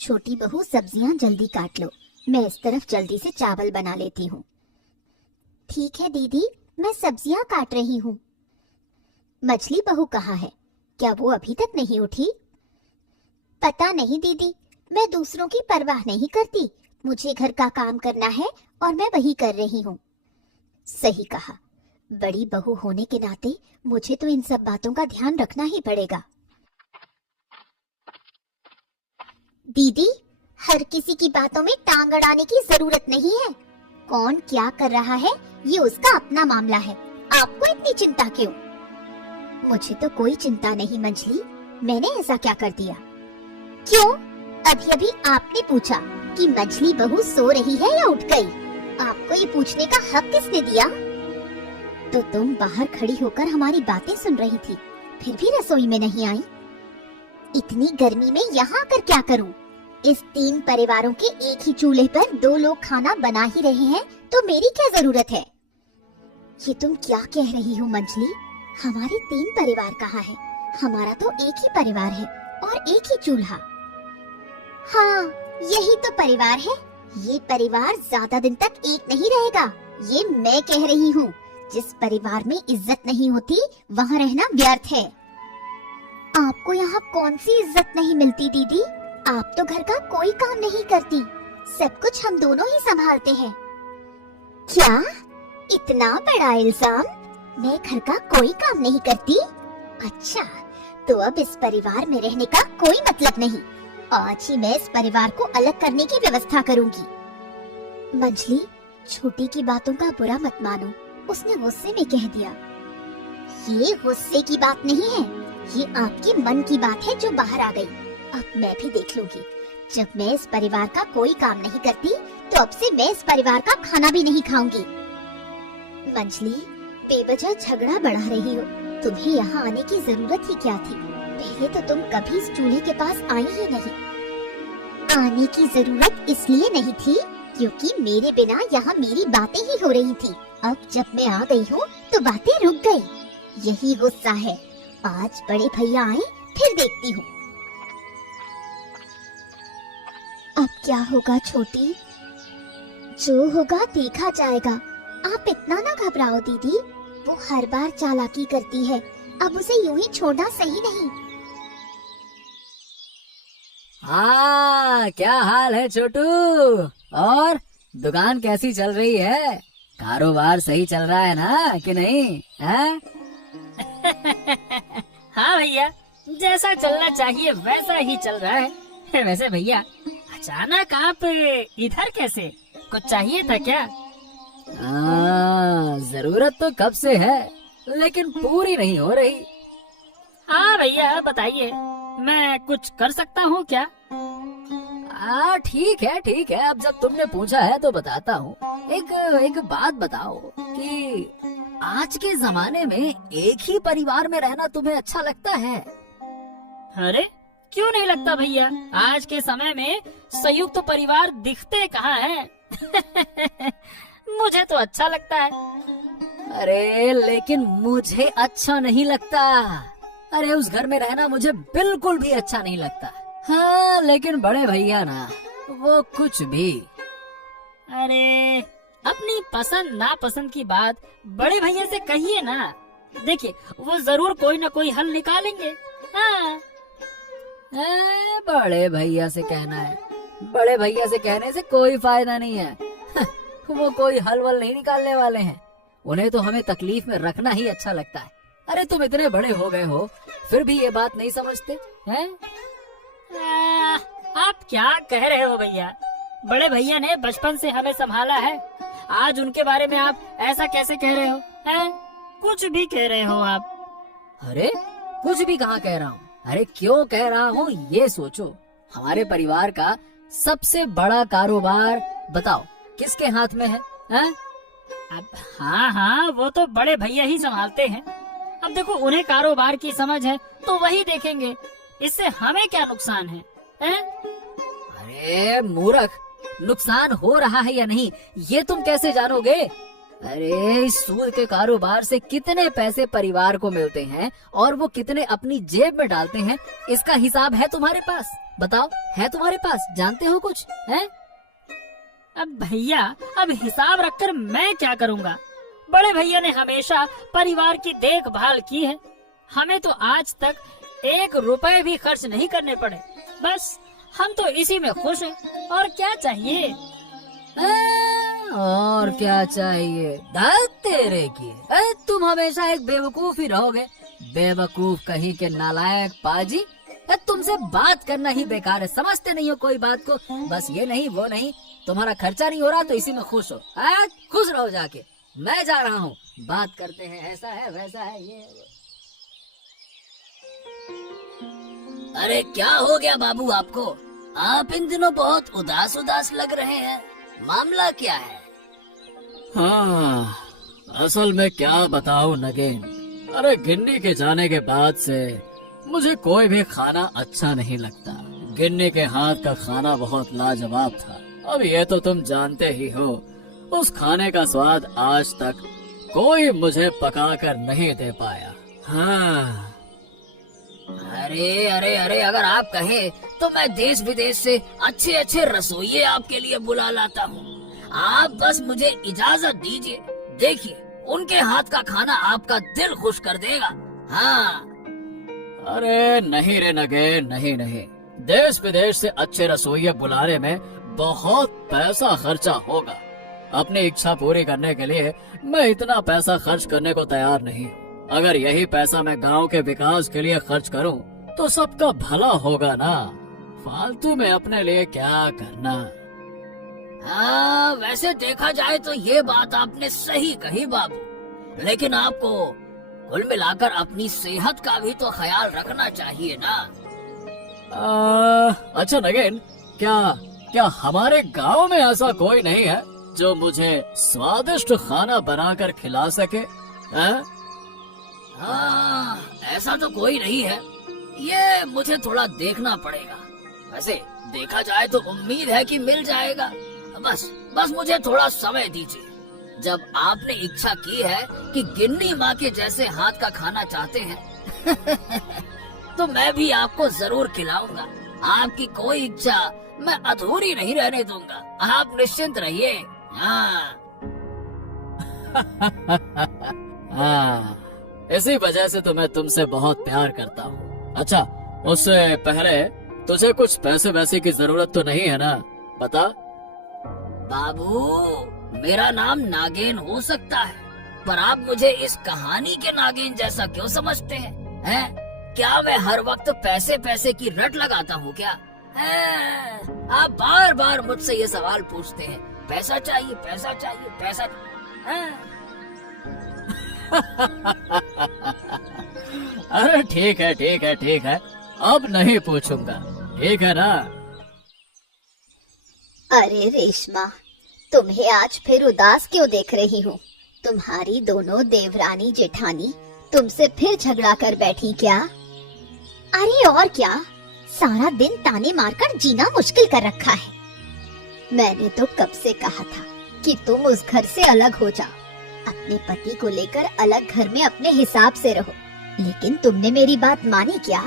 छोटी बहू सब्जियां जल्दी काट लो, मैं इस तरफ जल्दी से चावल बना लेती हूँ। ठीक है दीदी, मैं सब्जियां काट रही हूँ। मछली बहू कहाँ है? क्या वो अभी तक नहीं उठी? पता नहीं दीदी, मैं दूसरों की परवाह नहीं करती। मुझे घर का काम करना है और मैं वही कर रही हूँ। सही कहा, बड़ी बहू होने के नाते मुझे तो इन सब बातों का ध्यान रखना ही पड़ेगा। दीदी, हर किसी की बातों में टांग अड़ाने की जरूरत नहीं है। कौन क्या कर रहा है ये उसका अपना मामला है, आपको इतनी चिंता क्यों? मुझे तो कोई चिंता नहीं मंजली, मैंने ऐसा क्या कर दिया? क्यों? अभी अभी आपने पूछा कि मछली बहू सो रही है या उठ गई। आपको ये पूछने का हक किसने दिया? तो तुम बाहर खड़ी होकर हमारी बातें सुन रही थी, फिर भी रसोई में नहीं आई। इतनी गर्मी में यहाँ आकर क्या करूँ? इस 3 परिवारों के एक ही चूल्हे पर 2 लोग खाना बना ही रहे हैं, तो मेरी क्या जरूरत है? ये तुम क्या कह रही हो मंजली? हमारे 3 परिवार कहाँ है? हमारा तो एक ही परिवार है और एक ही चूल्हा। हाँ, यही तो परिवार है। ये परिवार ज्यादा दिन तक एक नहीं रहेगा, ये मैं कह रही हूँ। जिस परिवार में इज्जत नहीं होती वहाँ रहना व्यर्थ है। आपको यहाँ कौन सी इज्जत नहीं मिलती दीदी? आप तो घर का कोई काम नहीं करती, सब कुछ हम दोनों ही संभालते हैं। क्या? इतना बड़ा इल्जाम? मैं घर का कोई काम नहीं करती? अच्छा, तो अब इस परिवार में रहने का कोई मतलब नहीं। आज ही मैं इस परिवार को अलग करने की व्यवस्था करूंगी। मंजली, छोटी की बातों का बुरा मत मानो, उसने गुस्से में कह दिया। ये गुस्से की बात नहीं है, ये आपके मन की बात है जो बाहर आ गई। अब मैं भी देख लूंगी। जब मैं इस परिवार का कोई काम नहीं करती, तो अब से मैं इस परिवार का खाना भी नहीं खाऊंगी। मंजली, बेवजह झगड़ा बढ़ा रही हो। तुम्हें यहाँ आने की जरूरत ही क्या थी? पहले तो तुम कभी इस चूल्हे के पास आई ही नहीं। आने की जरूरत इसलिए नहीं थी क्योंकि मेरे बिना यहाँ मेरी बातें ही हो रही थी। अब जब मैं आ गई हूँ तो बातें रुक गई। यही गुस्सा है। आज बड़े भैया आए, फिर देखती हूँ। अब क्या होगा छोटी? जो होगा देखा जाएगा। आप इतना ना घबराओ दीदी, वो हर बार चालाकी करती है, अब उसे यूं ही छोड़ना सही नहीं। हाँ, क्या हाल है छोटू? और दुकान कैसी चल रही है? कारोबार सही चल रहा है ना कि नहीं? है? हाँ भैया, जैसा चलना चाहिए वैसा ही चल रहा है। वैसे भैया, अचानक आप इधर कैसे? कुछ चाहिए था क्या? जरूरत तो कब से है, लेकिन पूरी नहीं हो रही। हाँ भैया बताइए, मैं कुछ कर सकता हूँ क्या? ठीक है, अब जब तुमने पूछा है तो बताता हूँ। एक बात बताओ कि आज के जमाने में एक ही परिवार में रहना तुम्हें अच्छा लगता है? अरे क्यों नहीं लगता भैया, आज के समय में संयुक्त परिवार दिखते कहाँ हैं? मुझे तो अच्छा लगता है। अरे लेकिन मुझे अच्छा नहीं लगता। अरे उस घर में रहना मुझे बिल्कुल भी अच्छा नहीं लगता। हाँ, लेकिन बड़े भैया ना, वो कुछ भी। अरे अपनी पसंद नापसंद की बात बड़े भैया से कहिए ना। देखिए, वो जरूर कोई ना कोई हल निकालेंगे। हाँ। बड़े भैया से कहना है? बड़े भैया से कहने से कोई फायदा नहीं है। वो कोई हल वल नहीं निकालने वाले हैं। उन्हें तो हमें तकलीफ में रखना ही अच्छा लगता है। अरे तुम इतने बड़े हो गए हो, फिर भी ये बात नहीं समझते हैं? आप क्या कह रहे हो भैया? बड़े भैया ने बचपन से हमें संभाला है, आज उनके बारे में आप ऐसा कैसे कह रहे हो? हैं? कुछ भी कह रहे हो आप। अरे कुछ भी कहाँ कह रहा हूँ? अरे क्यों कह रहा हूँ ये सोचो। हमारे परिवार का सबसे बड़ा कारोबार बताओ किसके हाथ में है? अब हाँ, वो तो बड़े भैया ही संभालते हैं। अब देखो, उन्हें कारोबार की समझ है तो वही देखेंगे, इससे हमें क्या नुकसान है? अरे मूर्ख, नुकसान हो रहा है या नहीं ये तुम कैसे जानोगे? अरे इस सूद के कारोबार से कितने पैसे परिवार को मिलते हैं और वो कितने अपनी जेब में डालते हैं, इसका हिसाब है तुम्हारे पास? बताओ, है तुम्हारे पास? जानते हो कुछ है? अब भैया, अब हिसाब रखकर मैं क्या करूँगा? बड़े भैया ने हमेशा परिवार की देखभाल की है। हमें तो आज तक 1 रुपए भी खर्च नहीं करने पड़े। बस हम तो इसी में खुश हैं। और क्या चाहिए? और क्या चाहिए? दाल तेरे की। तुम हमेशा एक बेवकूफ ही रहोगे। बेवकूफ कहीं के नालायक पाजी। तुमसे बात करना ही बेकार है, समझते नहीं हो कोई बात को। बस ये नहीं वो नहीं, तुम्हारा खर्चा नहीं हो रहा तो इसी में खुश हो। खुश रहो जाके। मैं जा रहा हूँ, बात करते हैं, ऐसा है वैसा है ये। अरे क्या हो गया बाबू आपको? आप इन दिनों बहुत उदास उदास लग रहे हैं, मामला क्या है? हाँ, असल में क्या बताऊं नगेन। अरे गिन्नी के जाने के बाद से मुझे कोई भी खाना अच्छा नहीं लगता। गिन्नी के हाथ का खाना बहुत लाजवाब था। अब ये तो तुम जानते ही हो, उस खाने का स्वाद आज तक कोई मुझे पका कर नहीं दे पाया। हाँ। अरे अरे अरे, अगर आप कहें तो मैं देश विदेश से अच्छे अच्छे रसोइये आपके लिए बुला लाता हूँ। आप बस मुझे इजाजत दीजिए, देखिए उनके हाथ का खाना आपका दिल खुश कर देगा। हाँ। अरे नहीं रे नगेन, नहीं नहीं, देश विदेश से अच्छे रसोइये बुलाने में बहुत पैसा खर्चा होगा। अपनी इच्छा पूरी करने के लिए मैं इतना पैसा खर्च करने को तैयार नहीं हूँ। अगर यही पैसा मैं गांव के विकास के लिए खर्च करूं तो सबका भला होगा ना। फालतू में अपने लिए क्या करना। हाँ, वैसे देखा जाए तो ये बात आपने सही कही बाबू, लेकिन आपको कुल मिलाकर अपनी सेहत का भी तो ख्याल रखना चाहिए ना। अच्छा नगेन, क्या हमारे गांव में ऐसा कोई नहीं है जो मुझे स्वादिष्ट खाना बनाकर खिला सके? हाँ, ऐसा तो कोई नहीं है। ये मुझे थोड़ा देखना पड़ेगा। वैसे देखा जाए तो उम्मीद है कि मिल जाएगा। बस मुझे थोड़ा समय दीजिए। जब आपने इच्छा की है कि गिन्नी माँ के जैसे हाथ का खाना चाहते हैं तो मैं भी आपको जरूर खिलाऊंगा। आपकी कोई इच्छा मैं अधूरी नहीं रहने दूंगा, आप निश्चिंत रहिए। हाँ। हाँ, इसी वजह से तो मैं तुमसे बहुत प्यार करता हूँ। अच्छा, उससे पहले तुझे कुछ पैसे वैसे की जरूरत तो नहीं है ना? बता। बाबू, मेरा नाम नागेन हो सकता है, पर आप मुझे इस कहानी के नागेन जैसा क्यों समझते हैं? क्या मैं हर वक्त पैसे पैसे की रट लगाता हूँ क्या? आप बार बार मुझसे ये सवाल पूछते हैं, पैसा चाहिए पैसा चाहिए पैसा। अरे ठीक है ठीक है ठीक है, अब नहीं पूछूंगा, ठीक है ना? अरे रेशमा, तुम्हें आज फिर उदास क्यों देख रही हूँ? तुम्हारी दोनों देवरानी जेठानी तुमसे फिर झगड़ा कर बैठी क्या? अरे और क्या, सारा दिन ताने मारकर जीना मुश्किल कर रखा है। मैंने तो कब से कहा था कि तुम उस घर से अलग हो जाओ, अपने पति को लेकर अलग घर में अपने हिसाब से रहो, लेकिन तुमने मेरी बात मानी क्या?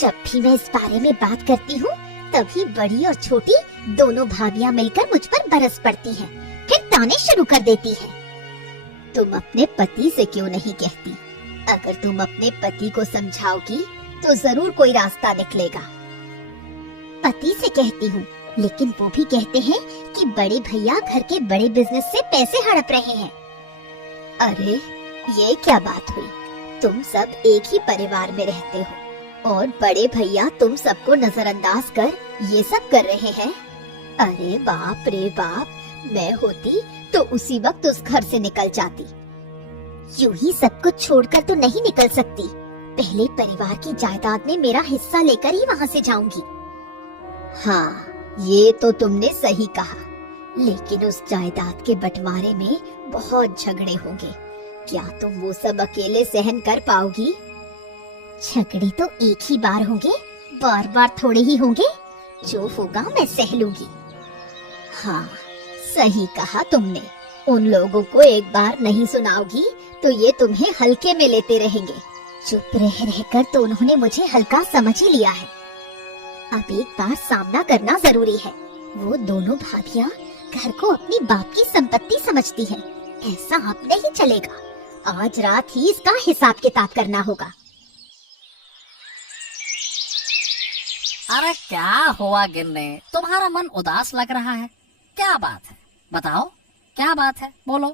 जब भी मैं इस बारे में बात करती हूँ तभी बड़ी और छोटी दोनों भाभियां मिलकर मुझ पर बरस पड़ती हैं, फिर ताने शुरू कर देती हैं। तुम अपने पति से क्यों नहीं कहती? अगर तुम अपने पति को समझाओगी तो जरूर कोई रास्ता निकलेगा। पति से कहती हूँ, लेकिन वो भी कहते हैं कि बड़े भैया घर के बड़े बिजनेस से पैसे हड़प रहे हैं। अरे ये क्या बात हुई? तुम सब एक ही परिवार में रहते हो और बड़े भैया तुम सबको नजरअंदाज कर ये सब कर रहे हैं। अरे बाप रे बाप, मैं होती तो उसी वक्त उस घर से निकल जाती। यूं ही सब कुछ छोड़कर तो नहीं निकल सकती, पहले परिवार की जायदाद में मेरा हिस्सा लेकर ही वहाँ से जाऊंगी। हाँ, ये तो तुमने सही कहा, लेकिन उस जायदाद के बंटवारे में बहुत झगड़े होंगे। क्या तुम वो सब अकेले सहन कर पाओगी? झगड़े तो एक ही बार होंगे, बार बार थोड़े ही होंगे। जो होगा मैं सह लूंगी। हाँ, सही कहा तुमने, उन लोगों को एक बार नहीं सुनाओगी तो ये तुम्हें हल्के में लेते रहेंगे। चुप रह रहकर तो उन्होंने मुझे हल्का समझ ही लिया है। अब एक बार सामना करना जरूरी है। वो दोनों भाभियां घर को अपनी बाप की संपत्ति समझती हैं। ऐसा अब नहीं चलेगा। आज रात ही इसका हिसाब किताब करना होगा। अरे क्या हुआ गिन्ने, तुम्हारा मन उदास लग रहा है? क्या बात है, बताओ क्या बात है, बोलो।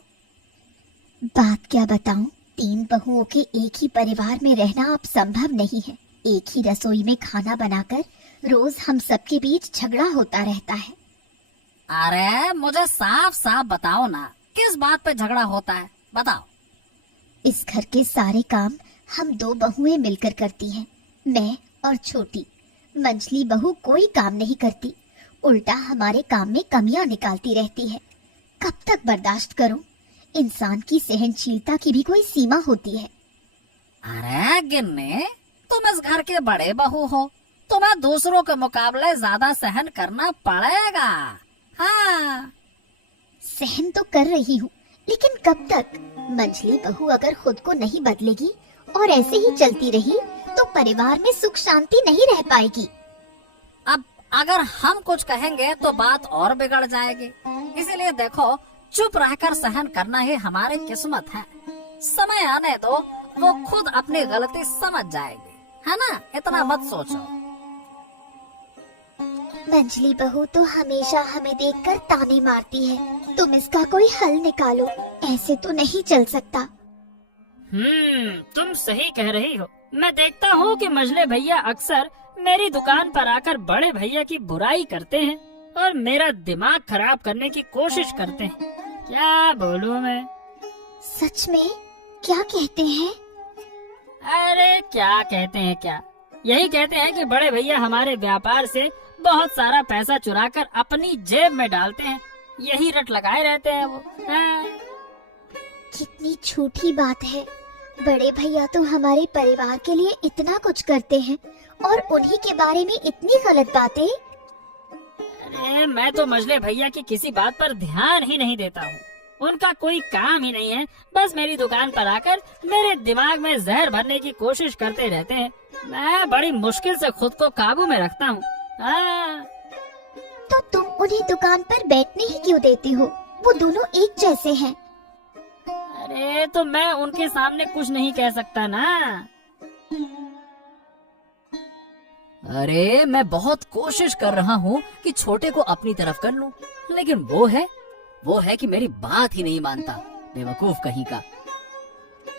बात क्या बताऊं, 3 बहुओं के एक ही परिवार में रहना अब संभव नहीं है। एक ही रसोई में खाना बनाकर रोज हम सबके बीच झगड़ा होता रहता है। अरे मुझे साफ साफ बताओ ना, किस बात पे झगड़ा होता है, बताओ। इस घर के सारे काम हम 2 बहुएं मिलकर करती हैं, मैं और छोटी। मंझली बहू कोई काम नहीं करती, उल्टा हमारे काम में कमियां निकालती रहती है। कब तक बर्दाश्त करूं? इंसान की सहनशीलता की भी कोई सीमा होती है। अरे गिन्ने, तुम इस घर के बड़े बहू हो, तुम्हें दूसरों के मुकाबले ज्यादा सहन करना पड़ेगा। हाँ, सहन तो कर रही हूँ, लेकिन कब तक? मंझली बहू अगर खुद को नहीं बदलेगी और ऐसे ही चलती रही तो परिवार में सुख शांति नहीं रह पाएगी। अब अगर हम कुछ कहेंगे तो बात और बिगड़ जाएगी। इसीलिए देखो, चुप रहकर सहन करना ही हमारी किस्मत है। समय आने दो, वो खुद अपनी गलती समझ जाएगी, है ना? इतना मत सोचो। मंझली बहू तो हमेशा हमें देखकर ताने मारती है। तुम इसका कोई हल निकालो, ऐसे तो नहीं चल सकता। तुम सही कह रही हो। मैं देखता हूँ कि मझले भैया अक्सर मेरी दुकान पर आकर बड़े भैया की बुराई करते हैं और मेरा दिमाग खराब करने की कोशिश करते हैं। क्या बोलूँ मैं? सच में? क्या कहते हैं? अरे क्या कहते हैं क्या, यही कहते हैं कि बड़े भैया हमारे व्यापार से बहुत सारा पैसा चुराकर अपनी जेब में डालते हैं। यही रट लगाए रहते हैं वो। कितनी झूठी बात है। बड़े भैया तो हमारे परिवार के लिए इतना कुछ करते हैं और उन्हीं के बारे में इतनी गलत बातें। अरे मैं तो मझले भैया की किसी बात पर ध्यान ही नहीं देता हूँ। उनका कोई काम ही नहीं है, बस मेरी दुकान पर आकर मेरे दिमाग में जहर भरने की कोशिश करते रहते हैं। मैं बड़ी मुश्किल से खुद को काबू में रखता हूँ। तो तुम उन्हें दुकान पर बैठने ही क्यों देते हो? वो दोनों एक जैसे हैं। अरे तो मैं उनके सामने कुछ नहीं कह सकता ना। अरे मैं बहुत कोशिश कर रहा हूँ कि छोटे को अपनी तरफ कर लूं, लेकिन वो है कि मेरी बात ही नहीं मानता, बेवकूफ कहीं का।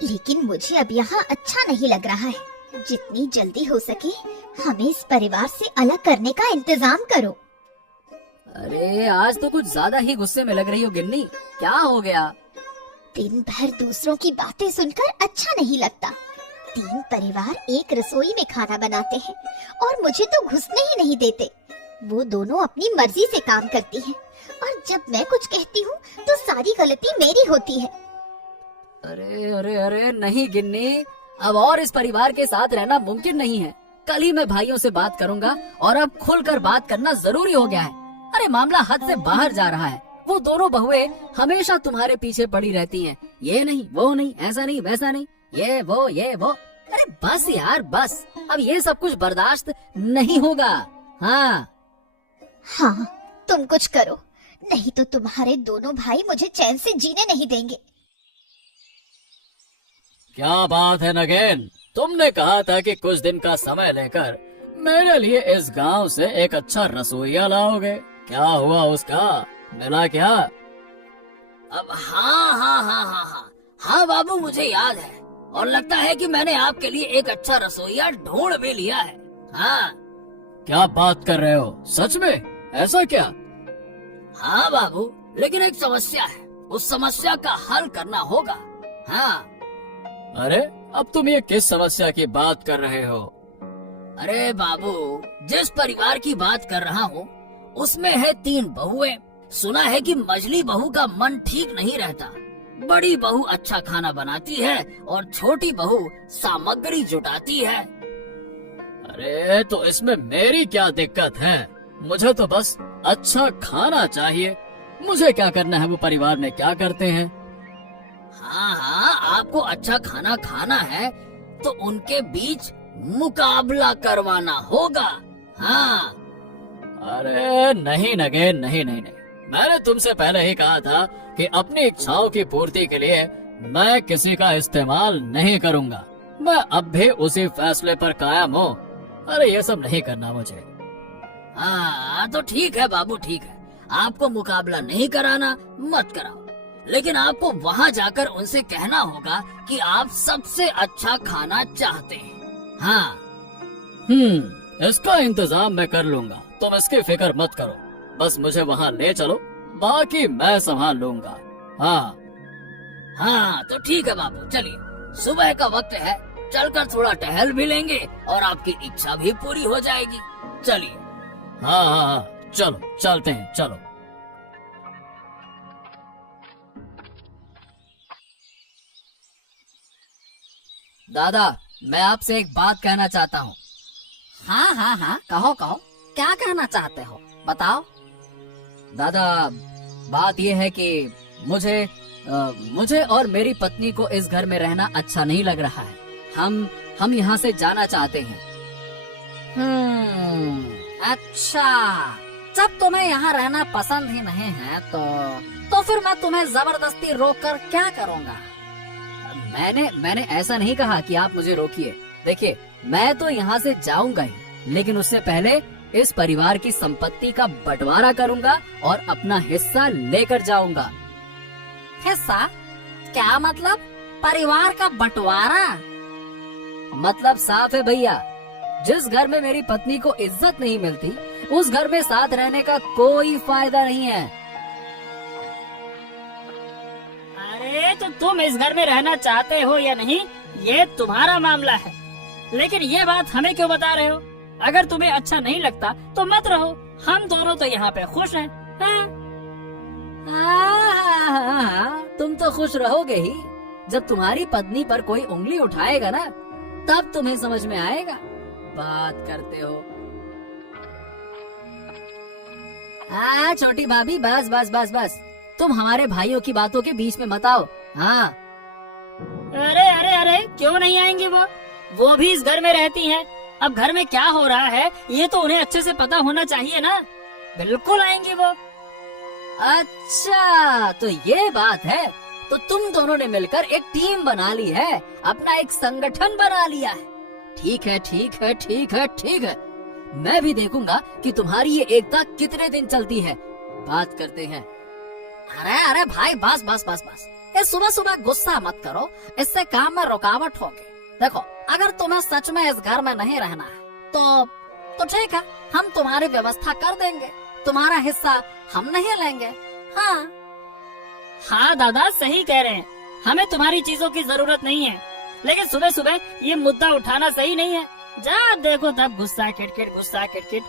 लेकिन मुझे अब यहाँ अच्छा नहीं लग रहा है। जितनी जल्दी हो सके हमें इस परिवार से अलग करने का इंतजाम करो। अरे आज तो कुछ ज्यादा ही गुस्से में लग रही हो गिन्नी, क्या हो गया? दिन भर दूसरों की बातें सुनकर अच्छा नहीं लगता। 3 परिवार एक रसोई में खाना बनाते हैं और मुझे तो घुसने ही नहीं देते। वो दोनों अपनी मर्जी से काम करती हैं और जब मैं कुछ कहती हूँ तो सारी गलती मेरी होती है। अरे अरे अरे नहीं गिन्नी, अब और इस परिवार के साथ रहना मुमकिन नहीं है। कल ही मैं भाइयों से बात करूंगा और अब खुलकर बात करना जरूरी हो गया है। अरे मामला हद से बाहर जा रहा है। वो दोनों बहुएं हमेशा तुम्हारे पीछे पड़ी रहती हैं। ये नहीं, वो नहीं, ऐसा नहीं, वैसा नहीं, ये वो। अरे बस यार बस, अब ये सब कुछ बर्दाश्त नहीं होगा। हाँ, तुम कुछ करो, नहीं तो तुम्हारे दोनों भाई मुझे चैन से जीने नहीं देंगे। क्या बात है नगेन, तुमने कहा था कि कुछ दिन का समय लेकर मेरे लिए इस गांव से एक अच्छा रसोइया लाओगे। क्या हुआ उसका? मिला क्या? अब हाँ बाबू, मुझे याद है और लगता है कि मैंने आपके लिए एक अच्छा रसोइया ढूंढ भी लिया है। हाँ। क्या बात कर रहे हो? सच में? ऐसा क्या? हाँ बाबू, लेकिन एक समस्या है, उस समस्या का हल करना होगा। हाँ। अरे अब तुम ये किस समस्या की बात कर रहे हो? अरे बाबू, जिस परिवार की बात कर रहा हूँ उसमें है 3 बहुएं। सुना है कि मझली बहू का मन ठीक नहीं रहता। बड़ी बहू अच्छा खाना बनाती है और छोटी बहू सामग्री जुटाती है। अरे तो इसमें मेरी क्या दिक्कत है? मुझे तो बस अच्छा खाना चाहिए। मुझे क्या करना है वो परिवार में क्या करते हैं। हाँ हाँ, आपको अच्छा खाना खाना है तो उनके बीच मुकाबला करवाना होगा। हाँ। अरे नहीं नगेन, नहीं नहीं नहीं, मैंने तुमसे पहले ही कहा था कि अपनी इच्छाओं की पूर्ति के लिए मैं किसी का इस्तेमाल नहीं करूंगा। मैं अब भी उसी फैसले पर कायम हूँ। अरे ये सब नहीं करना मुझे। हाँ तो ठीक है बाबू, ठीक है, आपको मुकाबला नहीं कराना, मत कराओ, लेकिन आपको वहाँ जाकर उनसे कहना होगा कि आप सबसे अच्छा खाना चाहते हैं। हाँ। इसका इंतजाम मैं कर लूंगा, तुम इसकी फिक्र मत करो। बस मुझे वहाँ ले चलो, बाकी मैं संभाल लूंगा। हाँ हाँ तो ठीक है बाबू, चलिए, सुबह का वक्त है, चलकर थोड़ा टहल भी लेंगे और आपकी इच्छा भी पूरी हो जाएगी। चलिए। हाँ हाँ हाँ, चलो चलते हैं, चलो। दादा, मैं आपसे एक बात कहना चाहता हूँ। हाँ हाँ हाँ, कहो कहो, क्या कहना चाहते हो, बताओ। दादा, बात ये है कि मुझे और मेरी पत्नी को इस घर में रहना अच्छा नहीं लग रहा है। हम यहाँ से जाना चाहते हैं। अच्छा, जब तुम्हें यहाँ रहना पसंद ही नहीं है तो फिर मैं तुम्हें जबरदस्ती रोककर क्या करूँगा। मैंने ऐसा नहीं कहा कि आप मुझे रोकिए। देखिए, मैं तो यहाँ से जाऊंगा ही, लेकिन उससे पहले इस परिवार की संपत्ति का बंटवारा करूंगा और अपना हिस्सा लेकर जाऊंगा। हिस्सा? क्या मतलब? परिवार का बंटवारा? मतलब साफ है भैया, जिस घर में मेरी पत्नी को इज्जत नहीं मिलती, उस घर में साथ रहने का कोई फायदा नहीं है। अरे तो तुम इस घर में रहना चाहते हो या नहीं, ये तुम्हारा मामला है, लेकिन ये बात हमें क्यों बता रहे हो? अगर तुम्हें अच्छा नहीं लगता तो मत रहो, हम दोनों तो यहाँ पे खुश हैं। हाँ, तुम तो खुश रहोगे ही। जब तुम्हारी पत्नी पर कोई उंगली उठाएगा ना, तब तुम्हें समझ में आएगा। बात करते हो। हाँ छोटी भाभी, बस बस बस बस, तुम हमारे भाइयों की बातों के बीच में मत आओ। हाँ। अरे अरे अरे, क्यों नहीं आएंगी वो भी इस घर में रहती हैं। अब घर में क्या हो रहा है ये तो उन्हें अच्छे से पता होना चाहिए ना। बिल्कुल आएंगी वो। अच्छा, तो ये बात है। तो तुम दोनों ने मिलकर एक टीम बना ली है, अपना एक संगठन बना लिया है। ठीक है ठीक है ठीक है ठीक है, मैं भी देखूंगा कि तुम्हारी ये एकता कितने दिन चलती है। बात करते हैं। अरे अरे भाई, बस बस बस बस, ये सुबह सुबह गुस्सा मत करो, इससे काम में रुकावट होगी। देखो, अगर तुम्हें सच में इस घर में नहीं रहना है तो ठीक है, हम तुम्हारी व्यवस्था कर देंगे, तुम्हारा हिस्सा हम नहीं लेंगे। हाँ हाँ दादा, सही कह रहे हैं, हमें तुम्हारी चीजों की जरूरत नहीं है, लेकिन सुबह सुबह ये मुद्दा उठाना सही नहीं है। जा देखो, तब गुस्सा किटकिट, गुस्सा किटकिट।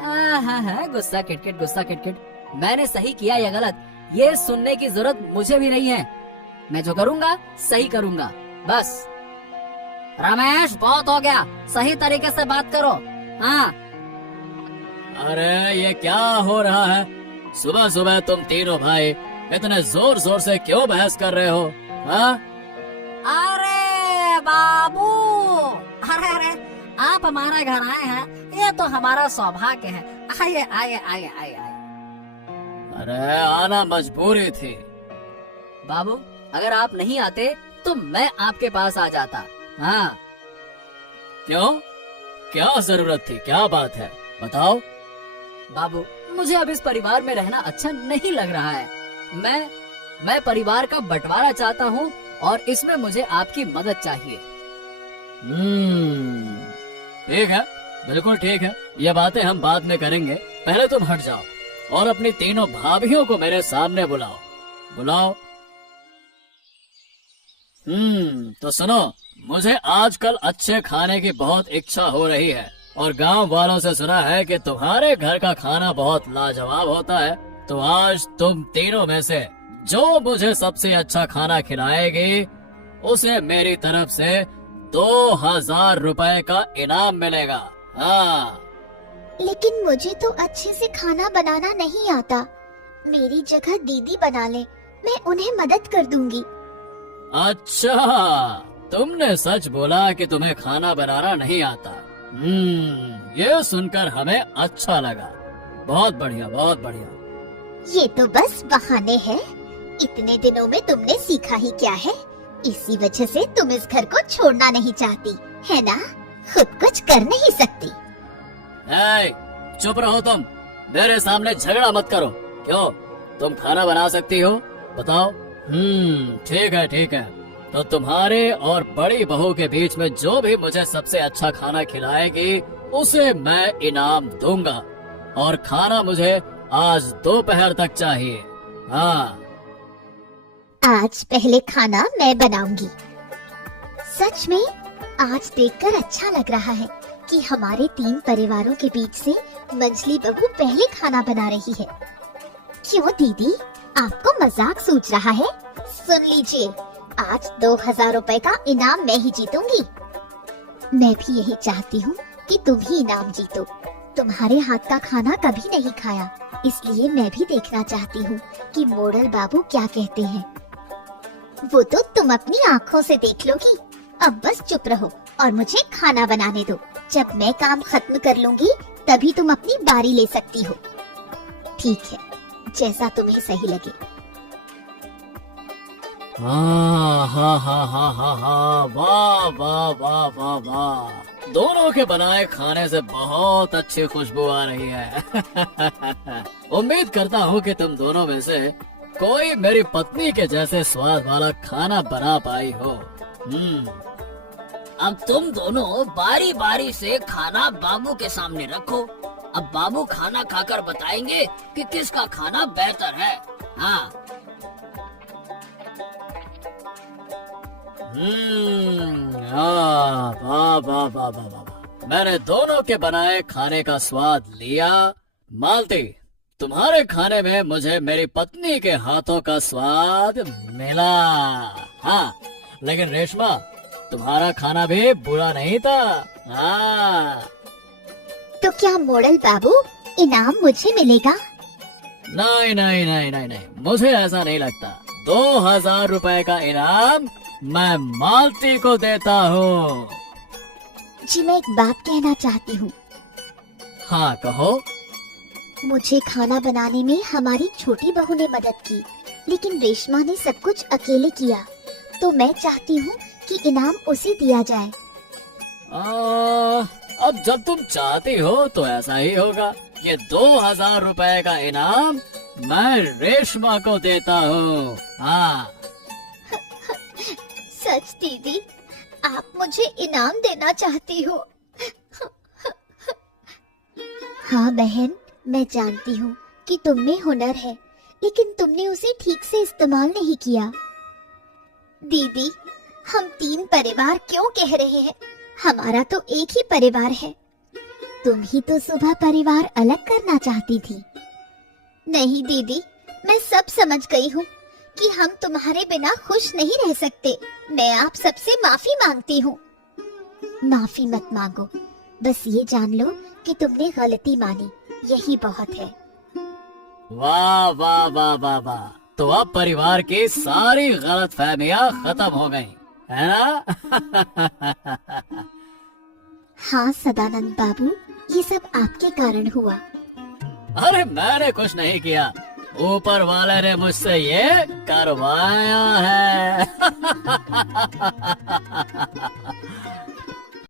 हाँ, गुस्सा किटकिट, गुस्सा किटकिट। मैंने सही किया या गलत, ये सुनने की जरूरत मुझे भी नहीं है। मैं जो करूँगा सही करूँगा, बस। रमेश, बहुत हो गया, सही तरीके से बात करो। हाँ। अरे ये क्या हो रहा है? सुबह सुबह तुम तीनों भाई इतने जोर जोर से क्यों बहस कर रहे हो? हाँ? अरे बाबू, अरे आप हमारे घर आए हैं, ये तो हमारा सौभाग्य है। आइए आइए आइए आइए। अरे आना मजबूरी थी। बाबू, अगर आप नहीं आते तो मैं आपके पास आ जाता। हाँ। क्यों? क्या जरूरत थी? क्या बात है, बताओ। बाबू, मुझे अब इस परिवार में रहना अच्छा नहीं लग रहा है। मैं परिवार का बंटवारा चाहता हूँ और इसमें मुझे आपकी मदद चाहिए। ठीक है, बिल्कुल ठीक है, ये बातें हम बाद में करेंगे। पहले तुम हट जाओ और अपनी तीनों भाभियों को मेरे सामने बुलाओ। तो सुनो, मुझे आजकल अच्छे खाने की बहुत इच्छा हो रही है और गांव वालों से सुना है कि तुम्हारे घर का खाना बहुत लाजवाब होता है। तो आज तुम तीनों में से जो मुझे सबसे अच्छा खाना खिलाएगी, उसे मेरी तरफ से 2000 रुपए का इनाम मिलेगा। हाँ। लेकिन मुझे तो अच्छे से खाना बनाना नहीं आता, मेरी जगह दीदी बना ले, मैं उन्हें मदद कर दूंगी। अच्छा, तुमने सच बोला कि तुम्हें खाना बनाना नहीं आता। ये सुनकर हमें अच्छा लगा। बहुत बढ़िया, बहुत बढ़िया। ये तो बस बहाने हैं। इतने दिनों में तुमने सीखा ही क्या है? इसी वजह से तुम इस घर को छोड़ना नहीं चाहती, है ना? खुद कुछ कर नहीं सकती। चुप रहो तुम, मेरे सामने झगड़ा मत करो। क्यों, तुम खाना बना सकती हो? बताओ। ठीक है ठीक है, तो तुम्हारे और बड़ी बहू के बीच में जो भी मुझे सबसे अच्छा खाना खिलाएगी उसे मैं इनाम दूंगा, और खाना मुझे आज दोपहर तक चाहिए। हाँ, आज पहले खाना मैं बनाऊंगी। सच में आज देखकर अच्छा लग रहा है कि हमारे 3 परिवारों के बीच से मंझली बहू पहले खाना बना रही है। क्यों दीदी, आपको मजाक सूझ रहा है? सुन लीजिए, आज 2000 रुपए का इनाम मैं ही जीतूंगी। मैं भी यही चाहती हूँ कि तुम ही इनाम जीतो। तुम्हारे हाथ का खाना कभी नहीं खाया, इसलिए मैं भी देखना चाहती हूँ कि मोड़ल बाबू क्या कहते हैं। वो तो तुम अपनी आँखों से देख लोगी। अब बस चुप रहो और मुझे खाना बनाने दो। जब मैं काम खत्म कर लूंगी तभी तुम अपनी बारी ले सकती हो। ठीक है, जैसा तुम्हें सही लगे। हाँ हाँ हाँ हाँ हाँ हाँ, वाह वाह वाह वाह वाह, दोनों के बनाए खाने से बहुत अच्छी खुशबू आ रही है। उम्मीद करता हूँ कि तुम दोनों में से कोई मेरी पत्नी के जैसे स्वाद वाला खाना बना पाई हो। अब तुम दोनों बारी बारी से खाना बाबू के सामने रखो। अब बाबू खाना खाकर बताएंगे कि किसका खाना बेहतर है। हाँ। हाँ, वाह वाह वाह वाह वाह, मैंने दोनों के बनाए खाने का स्वाद लिया। मालती, तुम्हारे खाने में मुझे मेरी पत्नी के हाथों का स्वाद मिला। हाँ, लेकिन रेशमा, तुम्हारा खाना भी बुरा नहीं था। हाँ। तो क्या मोड़ल बाबू, इनाम मुझे मिलेगा? नहीं नहीं नहीं नहीं नहीं, मुझे ऐसा नहीं लगता। 2000 रुपए का इनाम मैं मालती को देता हूँ। जी, मैं एक बात कहना चाहती हूँ। हाँ, कहो। मुझे खाना बनाने में हमारी छोटी बहू ने मदद की, लेकिन रेशमा ने सब कुछ अकेले किया, तो मैं चाहती हूँ कि इनाम उसे दिया जाए। अब जब तुम चाहती हो तो ऐसा ही होगा। ये 2000 रुपए का इनाम मैं रेशमा को देता हूँ। हाँ। सच दीदी, आप मुझे इनाम देना चाहती हो? हाँ बहन, मैं जानती हूँ कि तुम में हुनर है, लेकिन तुमने उसे ठीक से इस्तेमाल नहीं किया। दीदी, हम 3 परिवार क्यों कह रहे हैं? हमारा तो एक ही परिवार है। तुम ही तो सुबह परिवार अलग करना चाहती थी। नहीं दीदी, मैं सब समझ गई हूँ कि हम तुम्हारे बिना खुश नहीं रह सकते। मैं आप सबसे माफी मांगती हूँ। माफी मत मांगो, बस ये जान लो कि तुमने गलती मानी, यही बहुत है। वाह वाह वाह वाह वाह, तो अब परिवार की सारी गलतफहमियां खत्म हो गई, है ना? हाँ सदानंद बाबू, ये सब आपके कारण हुआ। अरे मैंने कुछ नहीं किया, ऊपर वाले ने मुझसे ये करवाया है।